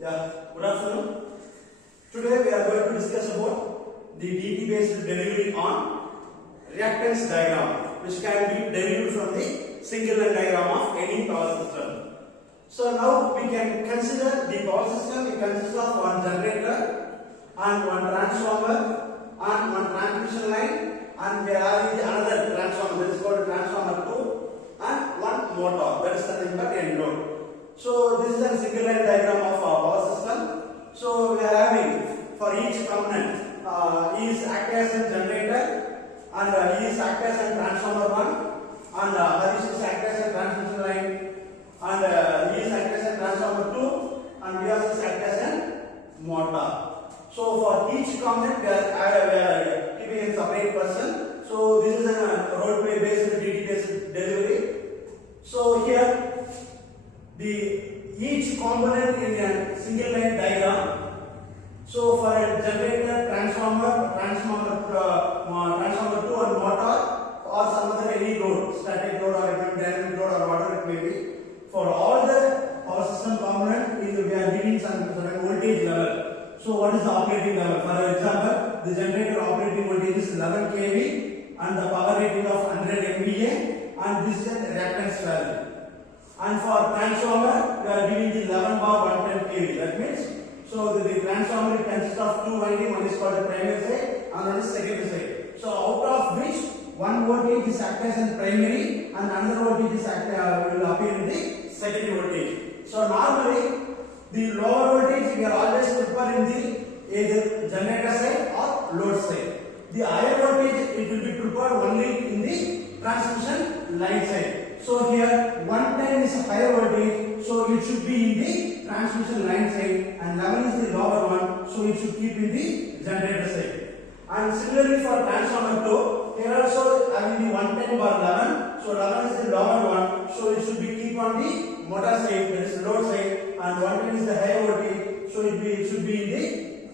Yeah, good afternoon. Today we are going to discuss about the DT based delivery on reactance diagram, which can be derived from the single line diagram of any power system. So now we can consider the power system. It consists of one generator and one transformer and one transmission line, and we are having another transformer that is called transformer 2 and one motor, that is nothing but end load. So this is a single line diagram of our power system. So we are having for each component is act as a generator, and is act as a transformer 1, and Harish is act as a transmission line, and he is act as a transformer 2, and Vyas is act as a motor. So for each component we are keeping a separate person. So this is a role play based DT based delivery. So here each component in a single line diagram. So for a generator, transformer 2 and motor, or some other any load, static load or dynamic load or whatever it may be, for all the power system component we are giving some voltage level. So what is the operating level? For example, the generator operating voltage is 11 kV and the power rating of 100 MVA, and this is a reactance value. And for transformer, we are giving the 11 bar 110 kV. That means, so the transformer consists of two windings. One is called the primary side and one is secondary side. So out of which one voltage is acted as in primary and another voltage is will appear in the secondary voltage. So normally the lower voltage we are always prefer in the either generator side or load side. The higher voltage it will be preferred only in the transmission line side. So here 110 is a higher voltage, so it should be in the transmission line side, and 11 is the lower one, so it should keep in the generator side. And similarly for transformer 2, here also having the 110 bar 11, so 11 is the lower one, so it should be keep on the motor side, that is the load side, and 110 is the higher voltage, so it should be in the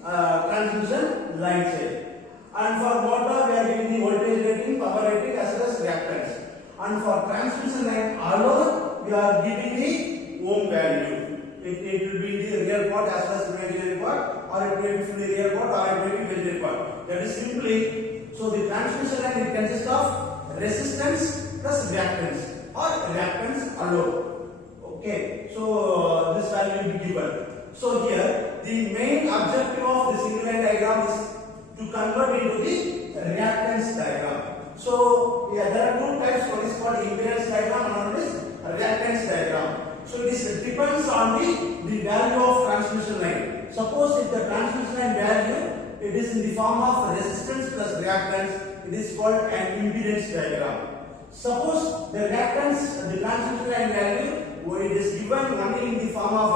transmission line side. And for motor, we are giving the voltage rating, power rating as well as reactance. And for transmission line alone, we are giving the ohm value. It will be the real part as well as imaginary part, or it may be fully real part, or it may be imaginary part. That is simply, so the transmission line it consists of resistance plus reactance, or reactance alone. Okay, so this value will be given. So here, the main objective of the single line diagram is to convert into the reactance diagram. So yeah, there are two types. One is called impedance diagram and one is reactance diagram. So it depends on the value of transmission line. Suppose if the transmission line value it is in the form of resistance plus reactance, it is called an impedance diagram. Suppose the reactance, the transmission line value, it is given only in the form of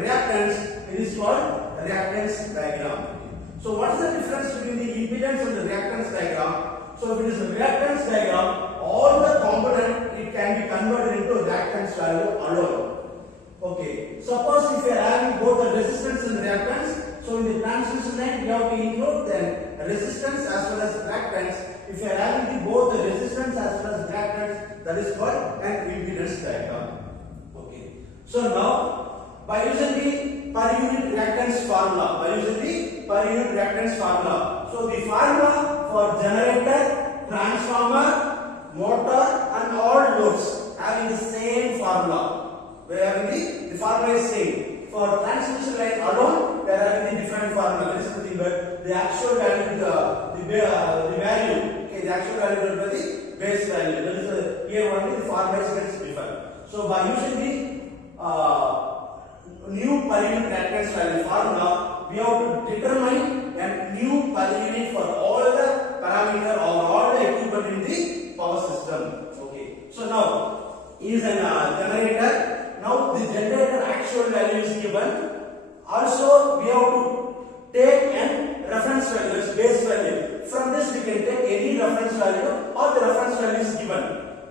reactance, it is called reactance diagram. So what is the difference between the impedance and the reactance diagram? So if it is a reactance diagram, all the component it can be converted into reactance value alone. Okay. Suppose if we are having both the resistance and reactance, so in the transmission line we have to include then resistance as well as reactance. If you are having both the resistance as well as reactance, that is called an impedance diagram. Okay. So now by using the per unit reactance formula, so the formula for generator, transformer, motor and all loads having the same formula. We are having the formula is same. For transmission line alone, we are having the different formula. That is nothing but the actual value, the value. Okay, the actual value will be the base value. That is here only the formula is different. So by using the new per unit reactance value formula, we have to determine a new per unit for all the parameter or all the equipment in the power system. Okay. So now is an generator. Now the generator actual value is given. Also we have to take a reference value, base value. From this we can take any reference value or the reference value is given.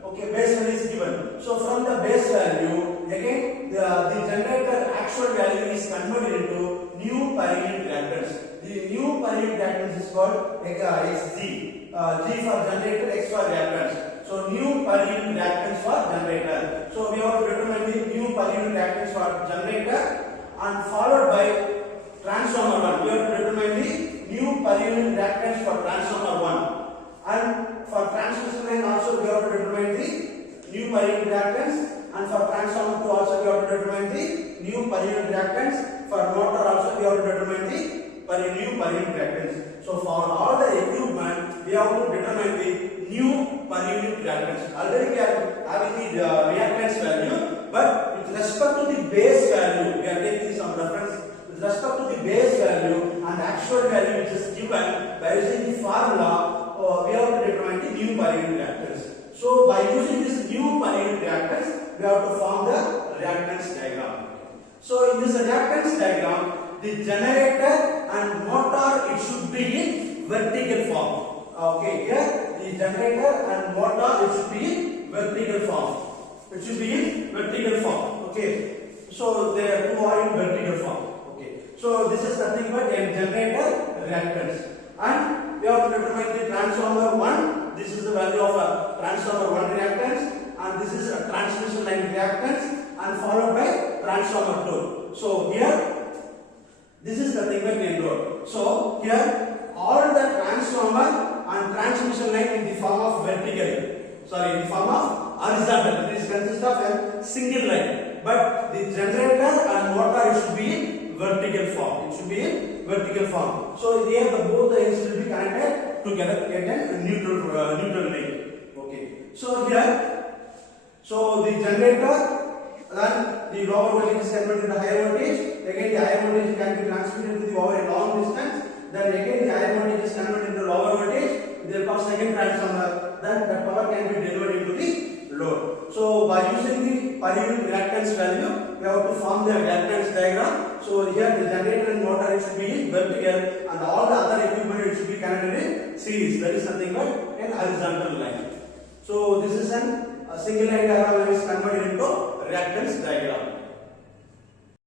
Okay, base value is given. So from the base value, again the generator actual value is converted into new per unit reactance. The new per unit reactance is called XG. G for generator, X for reactance. So new per unit reactance for generator. So we have to determine the new per unit reactance for generator and followed by by transformer 1. We have to determine the new per unit reactance for transformer 1. And for transmission line also we have to determine the new per unit reactance. And for transformer 2 also we have to determine the new per unit reactance. For motor also we have to determine the new per unit reactance. So for all the equipment we have to determine the new per unit reactance. Already we are having the reactance value, but with respect to the base value we are taking some reference. With respect to the base value and actual value which is given by using the formula, we have to determine the new per unit reactance. So by using this new per unit reactance, we have to form the reactance diagram. So in this reactance diagram, the generator and motor, it should be in vertical form. Okay, here the generator and motor, it should be in vertical form. It should be in vertical form. Okay, so they two are in vertical form. Okay, so this is nothing but a generator reactance, and we have to determine the transformer 1. This is the value of a transformer 1 reactance, and this is a transmission line reactance, and followed by transformer 2. So here, this is nothing but main load. So here, all the transformer and transmission line in the form of vertical, in the form of horizontal. This consists of a single line, but the generator and motor should be in vertical form. It should be in vertical form. So here the both the ends will be connected together at a neutral link. Okay. So here, the generator, then the lower voltage is converted to the higher voltage. Again the higher voltage can be transmitted to the over a long distance. Then again the higher voltage is converted into lower voltage. There comes second transformer. Then that power can be delivered into the load. So by using the per unit reactance value, we have to form the reactance diagram. So here the generator and motor, it should be in vertical, and all the other equipment, it should be connected in series. That is nothing but an horizontal line. So this is a single line diagram